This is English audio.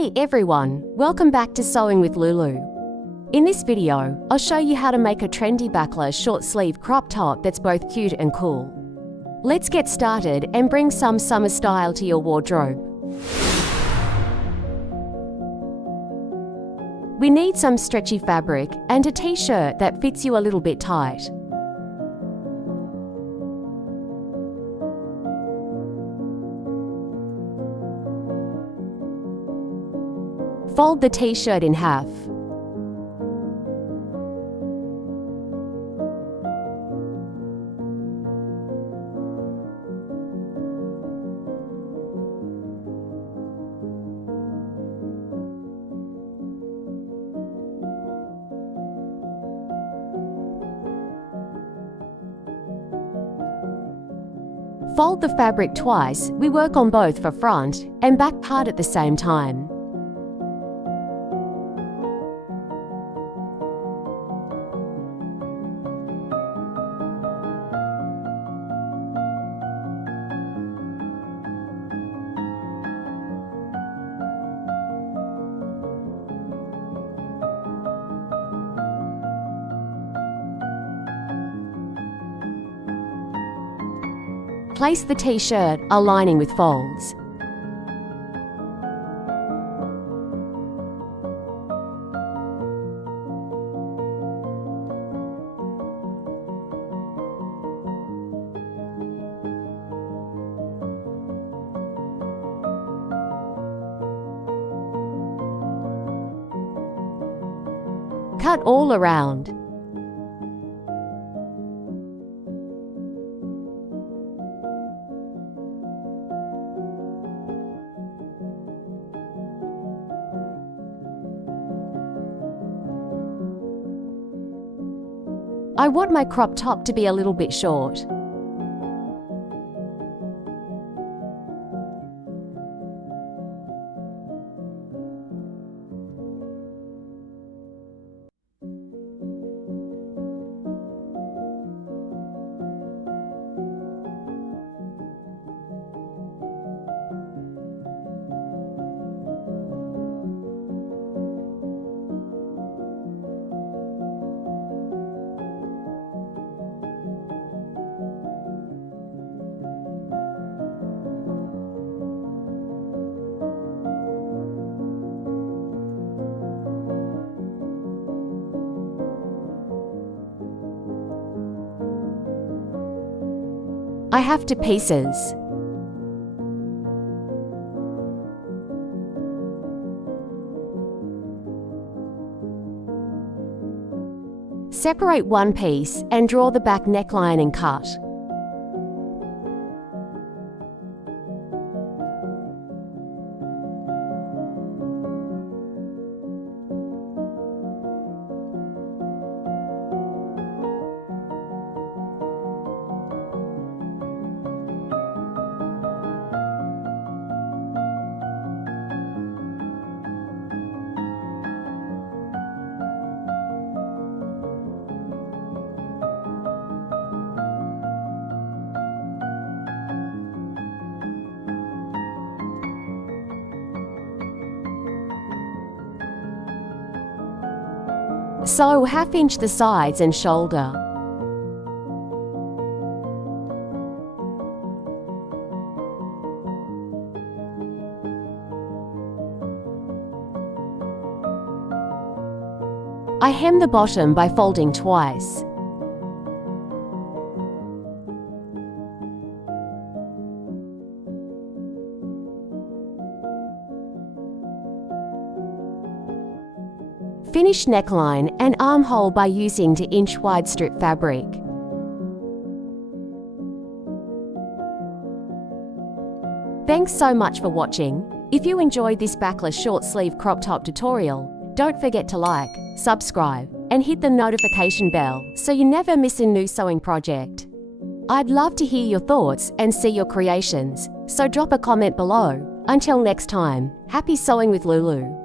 Hey everyone, welcome back to Sewing with Lulu. In this video, I'll show you how to make a trendy backless short sleeve crop top that's both cute and cool. Let's get started and bring some summer style to your wardrobe. We need some stretchy fabric and a t-shirt that fits you a little bit tight. Fold the t-shirt in half. Fold the fabric twice. We work on both for front and back part at the same time. Place the t-shirt, aligning with folds. Cut all around. I want my crop top to be a little bit short. I have to pieces. Separate one piece and draw the back neckline and cut. Sew half-inch the sides and shoulder. I hem the bottom by folding twice. Finish neckline and armhole by using the inch-wide strip fabric. Thanks so much for watching. If you enjoyed this backless short sleeve crop top tutorial, don't forget to like, subscribe, and hit the notification bell so you never miss a new sewing project. I'd love to hear your thoughts and see your creations, so drop a comment below. Until next time, happy sewing with Lulu.